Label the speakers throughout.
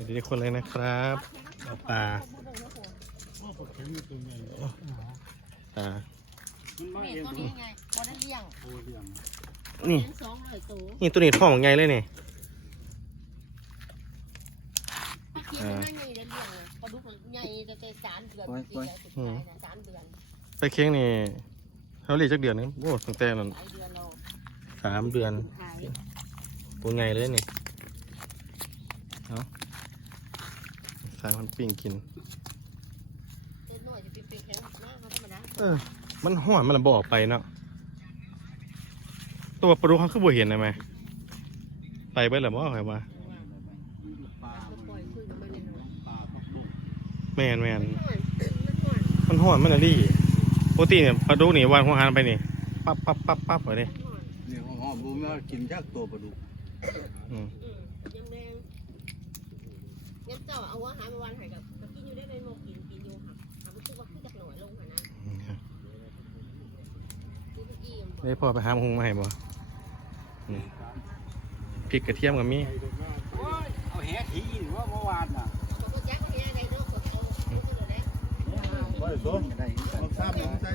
Speaker 1: วัสดีทุกคนเลยนะครับเอาปลาปลา
Speaker 2: แม่ตัวนี้ไงพอได้เลี้ยง
Speaker 1: นี่
Speaker 2: เลี้ยงสองเลยตัว
Speaker 1: นี่ตัวนี้ท้องใหญ่เลยนี่
Speaker 2: ป้าเคียนนั่นไงได้เลี้ยงเลยพอดูใหญ่แต่แต่สามเดือนปีแล้วสุดท้ายนะสามเดือน
Speaker 1: ไปเค้งนี่เขาเรียกจักเดือนนึงโอ้ตั้งแต่นั้น
Speaker 2: หลายเดือนเรา
Speaker 1: สามเดือน
Speaker 2: ขาย
Speaker 1: ตัวใหญ่เลยนี่เอา สายมันปิ้งกิน
Speaker 2: เต้นหน่อยจะเป็นๆแค่หน้าเขาธรรมดา
Speaker 1: เออ มันห่อนมันระบอกไปเนาะตัวปลาดุกเขาคือบ่เห็นนะไหมไปเบิดหรือบ่ใครว่า
Speaker 2: ก็ปล่อยขึ้นมาเนี่ย
Speaker 1: แม่นแม่น
Speaker 2: มันห่อนมันห่อน
Speaker 1: มันห่อนมันอะไรปกติเนี่ยปลาดุกนี่วางหัวหานไปนี่ปั๊บปั๊บปั๊บปั๊บไปเลย
Speaker 3: นี่ของหอมบูมว่ากินจากตัวปลาดุก
Speaker 1: อืม
Speaker 2: อืมยังแดง ยังเจ้าเอาอาหารมาวันให้กับกินอยู่ได้เป็นโมกินกินอยู่ค่ะทำให้ว่าขึ้นจากหน่อยลงค่ะนะกินอิ่ม
Speaker 1: ได้พอไปหาหงมาให้บ่นี่พริกกระเทียมกับมี
Speaker 3: เอาแหขี้หรือว่าเมื่อวานน่ะ
Speaker 2: เขาก็ยักให้ได้เด้อเขาเอาเขาก็ได้
Speaker 3: ว่าส้มได้เอาซ้ำนะใส่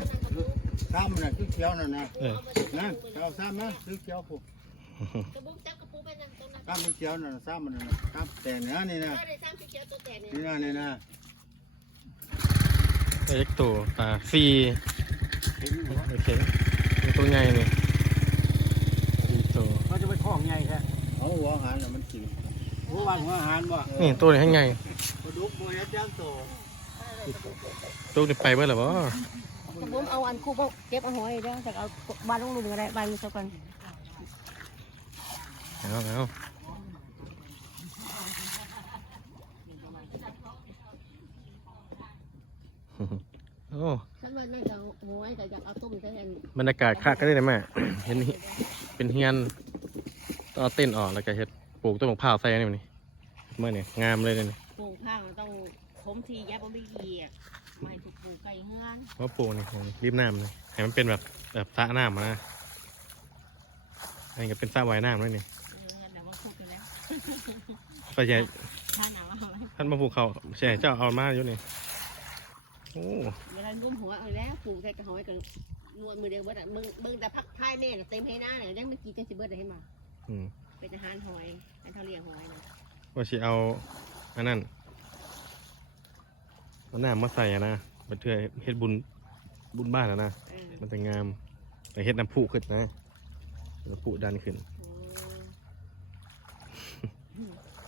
Speaker 3: ซ้ำน่ะคือเขียวน่ะนะ
Speaker 1: เออ
Speaker 3: นะเอาซ้ำนะคือเขียวผูก ซ้ำคือเขียวน่ะซ้ำมันน่ะซ้ำแต่เนื้อนี่นะ
Speaker 2: ก็ได้สามสิบเกียวตัวแต่เนี่ย
Speaker 3: นี่นะนี่นะ
Speaker 1: ไอ้เล็กตัวปลาฟรี
Speaker 3: เห็นอยู่
Speaker 1: โอเคนี่ตัวใหญ่นี่ดีตัว
Speaker 3: เขาจะไปคล้องไงแค่เอาหัวอาหารน่ะมันกินหัววานหัวอาหารบ่
Speaker 1: นี่ตัวนี้ให้ใหญ่
Speaker 3: ปลาดุกโมยจ้างโต
Speaker 1: ตัวนี้ไปเบิดหรือบ่
Speaker 2: กระบุมเอาอันคู่เก็บเอาหอยเด้อแต่เอาบ้านลงลุงก็ได้บ้านมีสักกัน
Speaker 1: เอาเอา โอ้
Speaker 2: ฉันว่าน่าจะหอยแต่อยากเอาต้มแทน
Speaker 1: บรรยากาศคักก็ได้ไหมเห็นนี่เป็นเฮียนต้องเอาเต้นออกแล้วก็เฮ็ดปลูกต้นมะพร้าวใส่นี่มันนี่เมื่อนี่งามเลยนี่
Speaker 2: ปลูกข้างต้องผมทียับบ่มีเกียไม่ถูกปลูกไก่เฮือน
Speaker 1: ว่าปลูกนี่ริมน้ำเลยให้มันเป็นแบบแบบสระน้ำอะนะอันนี้ก็เป็นสระว่ายน้ำด้วยนี่
Speaker 2: เออแต่ว่าพูดกันแล้ว
Speaker 1: ก็ใช่
Speaker 2: ถ้าหนาวอะไร
Speaker 1: ท่านมาปลูกเขาใช่เจ้าเอามาอยู่นี่ โอ้
Speaker 2: เวลารุ่มหัวเอาแล้วปลูกใส่กระหอยกันนวลมือเดียวเบิดอะมึงมึงแต่พักท้ายแม่น่ะเต็มให้หน้าเลยยังมันกี่จังสิเบิดได้ให้มา
Speaker 1: อืม
Speaker 2: เป็นอาหารหอยให้เท่าเลี้ยงหอยนะ
Speaker 1: ว่าสิเอาอันนั้นเอาน้ำมาใส่อะนะมันเพื่อเฮ็ดบุญบุญบ้านอะนะ
Speaker 2: เออ
Speaker 1: มันจะงามแต่เฮ็ดน้ำพุขึ้นนะน้ำพุดันขึ้น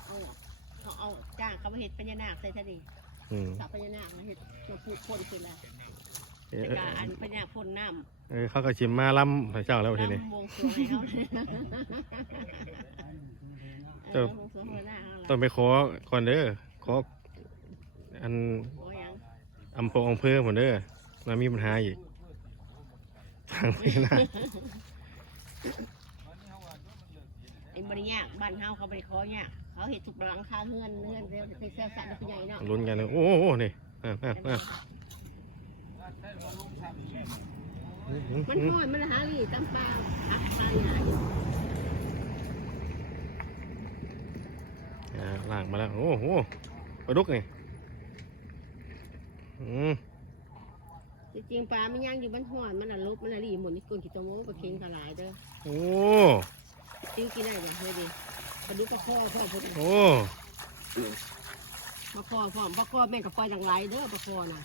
Speaker 2: โอ้เอาเขาเอาจ้างเขามาเห็ดพญานาคใส่ทะเล
Speaker 1: อืม
Speaker 2: สับพญานาคมาเห็ดมาปลูกพ่นขึ้นแล้ว
Speaker 1: เออ
Speaker 2: แต่การอันพญานาคพ่นน้ำ
Speaker 1: เออเขาก็ชิมมาล่ำพระเจ้าแล้วทีนี้
Speaker 2: น้ำวงสวงให้เขาเลย
Speaker 1: เจ้า
Speaker 2: ออวงสวงให้หน้าเขา
Speaker 1: ต้องไปขอก่อนเด้อขออัน
Speaker 2: โอ้ยยัง
Speaker 1: อำเภออำเภอผมเด้อมามีปัญหาอีกทางไม่น่า
Speaker 2: ไอ้บริยากบ้านเฮาเขาบริคอเนี่ย เขาเห็ดทุกหลังคาเฮือนเฮือนเร็วไปเสียสัตว์ใหญ่เนาะ
Speaker 1: ลุ้นกันเลยโอ้โหนี่อะอะอะ
Speaker 2: มันห้อยมันหาลี่ตำปลาอักปลาใหญ่
Speaker 1: ล่างมาแล้ว โอ้โหปลาดุกนี่อืม
Speaker 2: จริงปลามันย่างอยู่บ้านหอยมันน่ะลุกมันน่ะลี่หมดนี่กลนกี่ตัวโม้ปลาเค็งกระหลายเด้อ
Speaker 1: โอ้
Speaker 2: ติ้งกินได้เลยเฮ้ยดิ ปลาดุกปลาคอพ่อพูด
Speaker 1: โอ้
Speaker 2: ปลาคอพ่อปลาคอแม่งกับปล่อยดังไรเด้อปลาคอน่ะ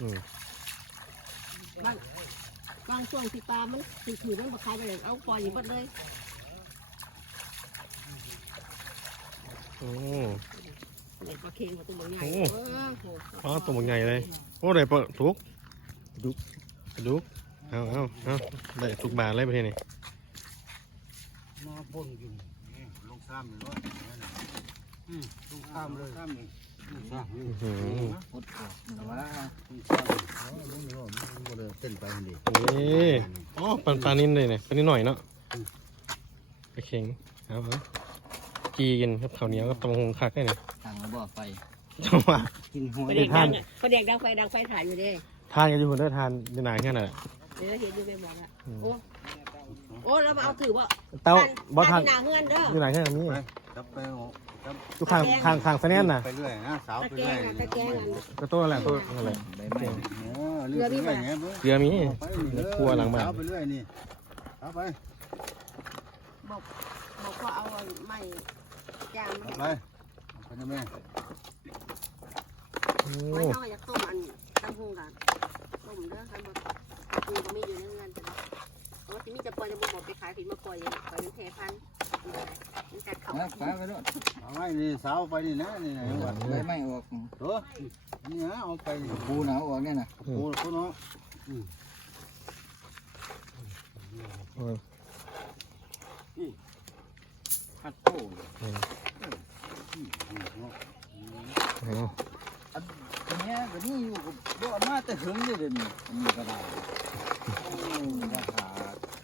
Speaker 1: อืม
Speaker 2: บางบางช่วงที่ปลามันถือถือมันปลาคายไปเลยเอาปล่อยอยู่หมดเลย
Speaker 1: โอ้
Speaker 2: เด็กปลาเค็งปลาตัวใหญ่
Speaker 1: โอ้
Speaker 2: เออโห
Speaker 1: อ๋อตัวมันใหญ่เลยโอ้ได้ปลาดุกปลาดุกปลาดุกเอาเอาเอาได้ทุกบาทเลยประเทศนี้
Speaker 3: มาพ่นกินนี่ ลงซ้ำเลยว่าอืมลงซ้ำเลยซ้ำเลยซ้ำ
Speaker 1: อื้อหือ
Speaker 3: พุดก่อนแต่ว่าลงซ้ำลงนี่ว่ามันบ่ได้เต้นไปหั่นดิ
Speaker 1: นี่อ๋อปลาปลานิ่นเลยเนี่ยปลานิ่นหน่อยเนาะไปเค็งเอาเอากีกินครับข้าวเหนียวกับตำหงคักได้เนี่ย
Speaker 3: ทางระบ่ไฟ
Speaker 1: จังหวะ
Speaker 3: กินหัว
Speaker 2: ประเด็กดังอะประเด็กดังไฟดังไฟถ่ายอยู่เด้
Speaker 1: ทานกันอยู่คนเด้อทานจะนานแค่ไหนน
Speaker 2: เดี๋ยวเห็นอยู่ไปบอกอะ
Speaker 1: อืม
Speaker 2: โอ้ โอ้แล้วมาเอาถือว่า
Speaker 1: เต้าบ่ทาน
Speaker 2: หน้าเฮือนเด้อ
Speaker 1: อยู่ไหนแค่นี้
Speaker 3: ไปจับไปเอา
Speaker 1: อยู่ข้างข้างข้างสะแนนน่ะ
Speaker 3: ไปเรื่อยนะสาว
Speaker 2: ตะ
Speaker 3: ไป
Speaker 2: แก
Speaker 3: เรื่อย
Speaker 2: งอะตะแกงอะ
Speaker 1: ก็ตัวนั่นแหละตัวนั่นแหละ
Speaker 3: ใบไม้เออเรื่อยไปเรื่อยเนี่ยเบิ่ง
Speaker 1: เกลือมี
Speaker 3: ไปเรื่อย
Speaker 1: ครัวหลังบ้าน
Speaker 3: สาวไปเรื่อยนี่สาวไป
Speaker 2: บอกบอกว่าเอาไม้ยาง
Speaker 3: สาว
Speaker 2: มา
Speaker 3: ไปเอาไปนะแม่
Speaker 1: โอ้
Speaker 2: ไว้เท่ากับอยากต้มอันตั้งหุงกันต้มเด้อครับบอกกูก็มีอยู่ในเงินแต่ เพราะว่าที่มีจะปล่อยจะบอกไปขายผิดมาปล่อยอย่างปล่อยเป็นแพร่พันธุ์มันกัดเขา
Speaker 4: นะไปไปด้วย
Speaker 3: เอาไว้นี่สาวไปนี่นะนี่นะว่า
Speaker 4: ไม่ไม่ออก
Speaker 3: ตัวนี่นะเอาไปนี่
Speaker 4: ปูหนาวออกเนี่ยนะ
Speaker 3: โอ้โหเนาะ
Speaker 1: โอ้
Speaker 3: ฮัตโต้
Speaker 1: อืม
Speaker 3: เนาะ
Speaker 1: โอ้
Speaker 4: อันเนี้ยก็นี่อยู่กับบ่มาแต่หึงเลยเดี๋ยวนี้อันนี้ก็ได้โอ้ราคา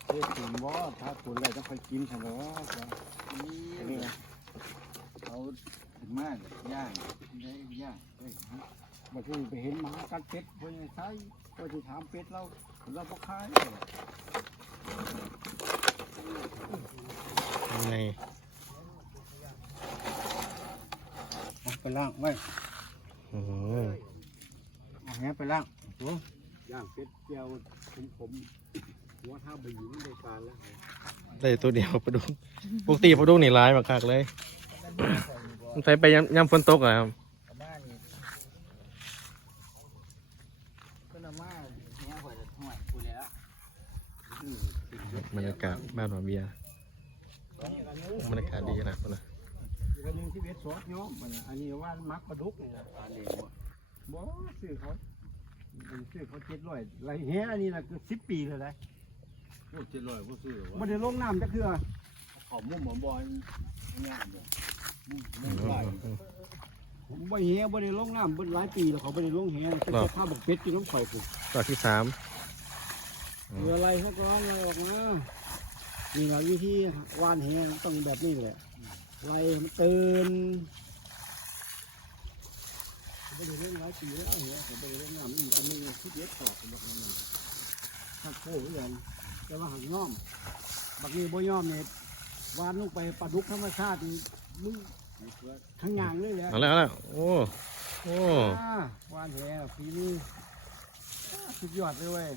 Speaker 4: เฮ็ดกินบ่ ถ้าคุณอะไรต้องไปกินซะบ่จ้ะนี่เอาถึงมากย่างได้ย่างเอ้ยบ่คือไปเห็นหมากัดเป็ดเพิ่นใส่ก็สิถามเป็ดเราเราบ่ขาย
Speaker 1: ยังไง
Speaker 3: เอาไปล้างไว้
Speaker 1: โอ้โห
Speaker 3: เอาแหไปล้างตัว
Speaker 4: ย่างเป็ดเจียวผมผม หัวท่าใบหญิงในการแล้ว
Speaker 1: ได้ตัวเดียวปลาดุกปกติปลาดุกนี่ร้ายมากคักเลยมันใส่ไปยำยำฝนตกอะครับ
Speaker 4: ประมาณนี้ก็น่ามาเนี้ยหัวจะห่วยกูแล้ว
Speaker 1: บรรยากาศบ้านหมาเบียร์บรรยากาศดีขนาดนั้นนะ
Speaker 4: อีกอันหนึงที่เบ็ดซอสย้อมมันน่ะอันนี้ว่ามักปลาดุกนี่นะ
Speaker 3: อันนี้บ่
Speaker 4: บ่ซื้อเขาซื้อเขาเจ็ดร้อยไรเฮ้ยอันนี้นะคือสิบปีเลยนะ
Speaker 3: โอ้เจ็ดร้อยบ่ซื้อหรอ
Speaker 4: มั
Speaker 3: วะ
Speaker 4: นได้ลงน้ำจะคือ
Speaker 3: ขอมุมหมอบอยงามบ่
Speaker 1: อืม
Speaker 4: ผมบ่เฮ้บ่ได้ลงน้ำเบิ่หลายปีแล้วเขาบ่ได้ลงเฮ้แต่จะพาบักเป็ดกินน้ำเขาปุ๊
Speaker 1: ตอนที่สาม
Speaker 4: เรืออะไรเขาก็ร้องเลยออกมานี่แหละวิธีวานเฮ้ต้องแบบนี้แหละไล่มันตื่นบ่ได้เล่นหลายปีแล้วเฮ้ผมบ่ได้ลงน้ำอีกอันนี้ที่เด็ดขอบแบบนั้นถ้าโค้งอย่าง แต่ว่าหังย่อม บักนี้บ่ย่อมเนี่ยวานลงไปปลาดุกธรรมชาตินี่มึงทั้งงานเลยแหละ
Speaker 1: เอาแล้วเอาแล้วโอ้ โอ้
Speaker 4: อ่าวานแหฝีมืออ่าสุดยอดเลยเว้ย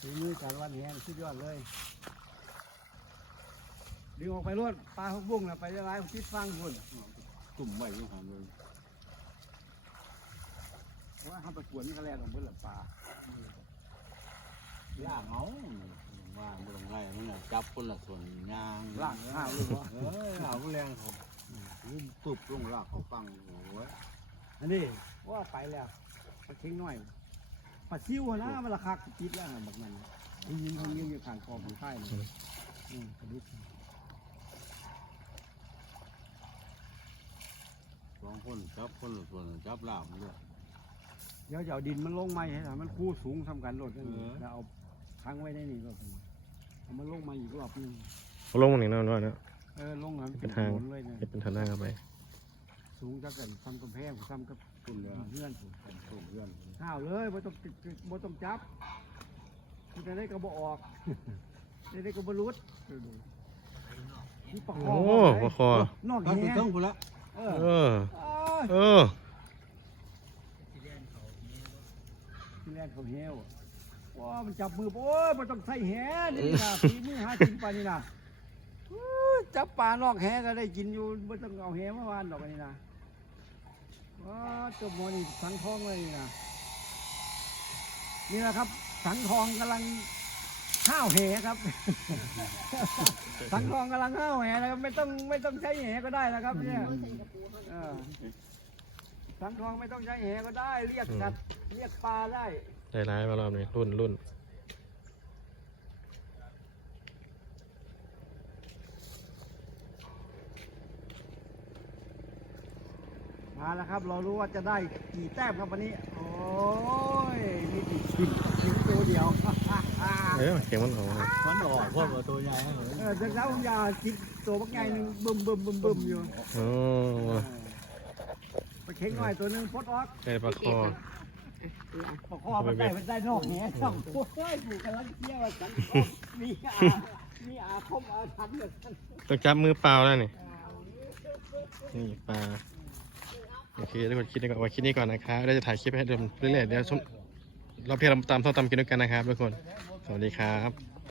Speaker 4: ฝีมือการวานแหสุดยอดเลยดึงออกไปรวดปลาพวกบุ้งนะไปได้ไรผมคิดฟังคุณ
Speaker 3: ตุ่มไว้อยู่ของเลย
Speaker 4: เพราะว่าทำไปกวนนี่ก็แลกของเพื่อนละปลา
Speaker 3: ล่างเอาว่าบ่ต้องไล่มันน่ะจับคนละส่วนยาง
Speaker 4: ล่างข้าวเลยวะ
Speaker 3: เออเอาแรงเขาลุ่มตุบลงลากเขาฟังโอ้ย
Speaker 4: อันนี้ว่าไปแล้วปลาเค็งหน่อยปลาซิวนะมันราคาติดแล้วนะบักนั้นยิงยิงยิงอยู่ข้างคอของค่เลยอืมกระดุก
Speaker 3: สองคนจับคนละส่วนจับล่ามันด้วย
Speaker 4: เดี๋ยวจะเอาดินมันลงไมาให้มันคู่สูงทำกันรถนั่นแล้วเอา ค้างไว้ได้นี่รถเอามันลงมาอีกรอบนึง
Speaker 1: เอาลงมาหนึ่งนั่นว่าเนาะ
Speaker 4: เออลงนั้น
Speaker 1: เป็นทาง
Speaker 4: โขเลยเนี่ย
Speaker 1: จะเป็นทางหน้าเข้าไป
Speaker 4: สูงจักกันทำกำแพงทำกับ
Speaker 3: ตุ่มเรือ
Speaker 4: เพื่อน
Speaker 3: ตุ่มเรือ
Speaker 4: ข้าวเลยไม่ต้องไม่ต้องจับคุณจะได้กระบอกออกจะได้กระบรุดนี่ประค
Speaker 1: โอ้
Speaker 4: องไว้
Speaker 1: ปลาคอน
Speaker 4: อก
Speaker 3: พัก
Speaker 4: แห
Speaker 3: ไปต้องพุ่นละ
Speaker 4: เอ
Speaker 1: เอ
Speaker 4: อ
Speaker 1: อ
Speaker 4: เอ้ย
Speaker 1: เออ
Speaker 4: ที่แรกเขาเหี้ยว ว้ามันจับมือโอ้ยมันต้องใส่แหนี่นะฝีมือหากินปลานี่นะอู้จับปลานอกแหก็ได้กินอยู่ไม่ต้องเอาแหมาวานดอกอันนี้นะว้าจบมอนี่สังทองเลยนี่นะนี่นะครับ สังทองกำลังห้าวแหครับ สังทองกำลังห้าวแหนะครับไม่ต้องไม่ต้องใช้แหก็ได้นะครับเนี่ย
Speaker 2: เอ
Speaker 4: อสังทองไม่ต้องใช้แหก็ได้ เรียกสัตว์เรียกปลาได้
Speaker 1: ได้ร้ายมารอบนี้รุ่นรุ่น
Speaker 4: มาแล้วครับ เรารู้ว่าจะได้กี่แต้มครับวันนี้ โอ้ยนี่ติดถึงตัวเดียว
Speaker 1: เออเสียงมันออกมา
Speaker 3: มันออกพ่อมาตัวใหญ่ให้เหรอ
Speaker 4: เออจากแล้วผมอยากจิกตัวบักใหญ่หนึ่งบึมบึมบึมบึมอยู่
Speaker 1: โอ้
Speaker 4: เออไปเข่งหน่อยตัวหนึ่งพดออก
Speaker 1: ได้ปลาคอ
Speaker 4: บอกว่ามันได้มันได้นอกแหนสองโอ้ยผูกกำลังเที่ยวกันมีอามีอาคมอาทันเหมือนกัน
Speaker 1: ต้องจับมือเปล่าแล้วนี่นี่ปลาโอเคทุกคนคิดนี้ก่อนไว้คิดนี้ก่อนนะครับเราจะถ่ายคลิปให้ดูเรื่อยๆเดี๋ยวชมเราเพียงตามท่อตามกินด้วยกันนะครับทุกคน สวัสดีครับ